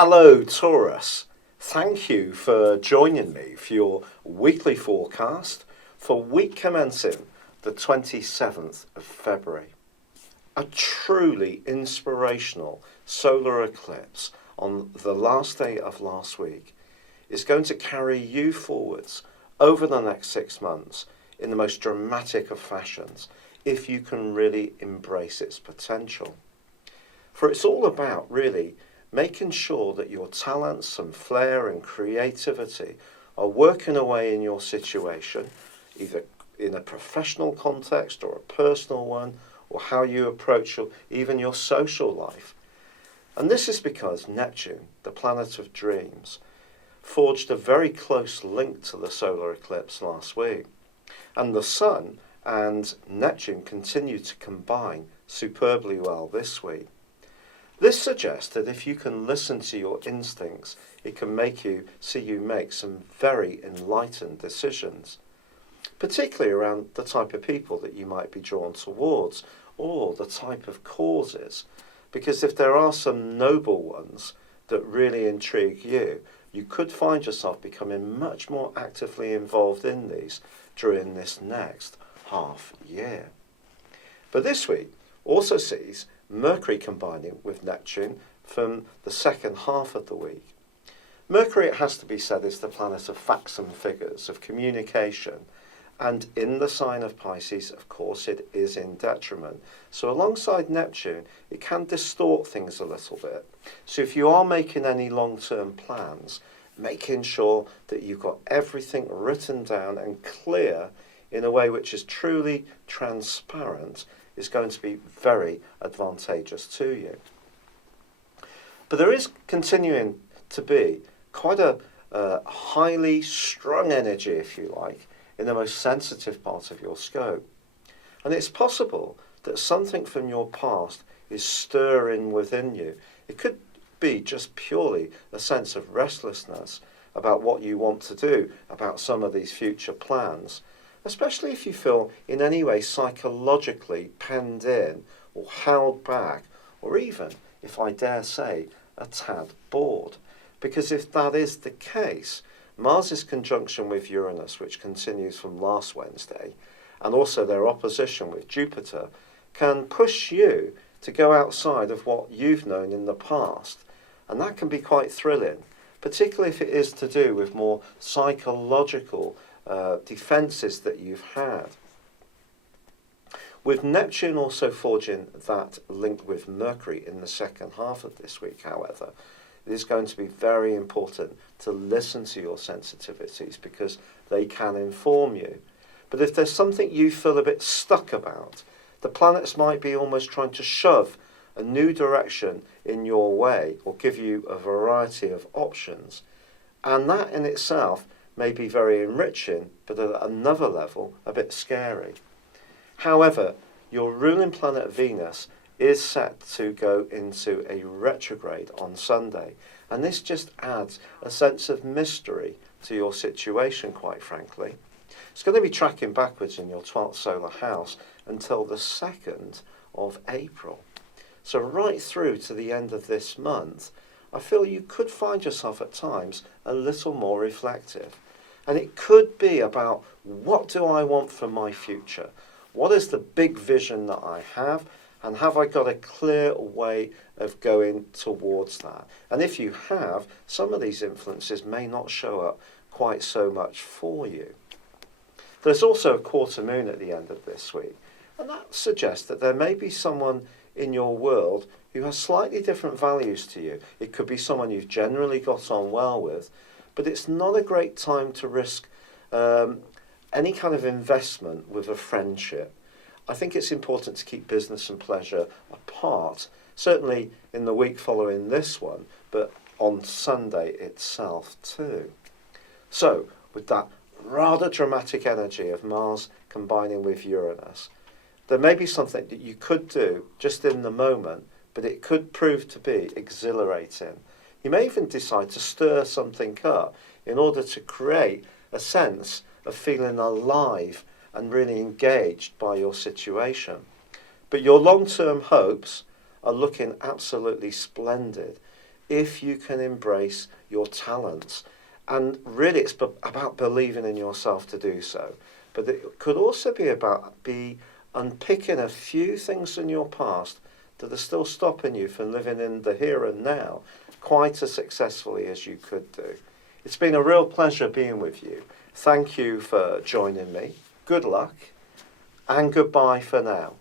Hello, Taurus. Thank you for joining me for your weekly forecast for week commencing the 27th of February. A truly inspirational solar eclipse on the last day of last week is going to carry you forwards over the next 6 months in the most dramatic of fashions if you can really embrace its potential. For it's all about really making sure that your talents and flair and creativity are working away in your situation, either in a professional context or a personal one, or how you approach even your social life. And this is because Neptune, the planet of dreams, forged a very close link to the solar eclipse last week. And the Sun and Neptune continue to combine superbly well this week. This suggests that if you can listen to your instincts, it can make you make some very enlightened decisions, particularly around the type of people that you might be drawn towards or the type of causes. Because if there are some noble ones that really intrigue you, you could find yourself becoming much more actively involved in these during this next half year. But this week also sees Mercury combining with Neptune from the second half of the week. Mercury, it has to be said, is the planet of facts and figures, of communication, and in the sign of Pisces, of course, it is in detriment. So alongside Neptune, it can distort things a little bit. So if you are making any long-term plans, making sure that you've got everything written down and clear in a way which is truly transparent is going to be very advantageous to you. But there is continuing to be quite a highly strung energy, if you like, in the most sensitive part of your scope. And it's possible that something from your past is stirring within you. It could be just purely a sense of restlessness about what you want to do, about some of these future plans, especially if you feel in any way psychologically penned in or held back, or even, if I dare say, a tad bored. Because if that is the case, Mars's conjunction with Uranus, which continues from last Wednesday, and also their opposition with Jupiter, can push you to go outside of what you've known in the past. And that can be quite thrilling, particularly if it is to do with more psychological defences that you've had. With Neptune also forging that link with Mercury in the second half of this week, however, it is going to be very important to listen to your sensitivities because they can inform you. But if there's something you feel a bit stuck about, the planets might be almost trying to shove a new direction in your way or give you a variety of options. And that in itself may be very enriching, but at another level, a bit scary. However, your ruling planet Venus is set to go into a retrograde on Sunday, and this just adds a sense of mystery to your situation, quite frankly. It's going to be tracking backwards in your 12th solar house until the 2nd of April. So right through to the end of this month, I feel you could find yourself at times a little more reflective. And it could be about, what do I want for my future? What is the big vision that I have? And have I got a clear way of going towards that? And if you have, some of these influences may not show up quite so much for you. There's also a quarter moon at the end of this week. And that suggests that there may be someone in your world who has slightly different values to you. It could be someone you've generally got on well with, but it's not a great time to risk any kind of investment with a friendship. I think it's important to keep business and pleasure apart, certainly in the week following this one, but on Sunday itself too. So, with that rather dramatic energy of Mars combining with Uranus, there may be something that you could do just in the moment, but it could prove to be exhilarating. You may even decide to stir something up in order to create a sense of feeling alive and really engaged by your situation. But your long-term hopes are looking absolutely splendid if you can embrace your talents. And really, it's about believing in yourself to do so. But it could also be about unpicking a few things in your past that are still stopping you from living in the here and now quite as successfully as you could do. It's been a real pleasure being with you. Thank you for joining me. Good luck and goodbye for now.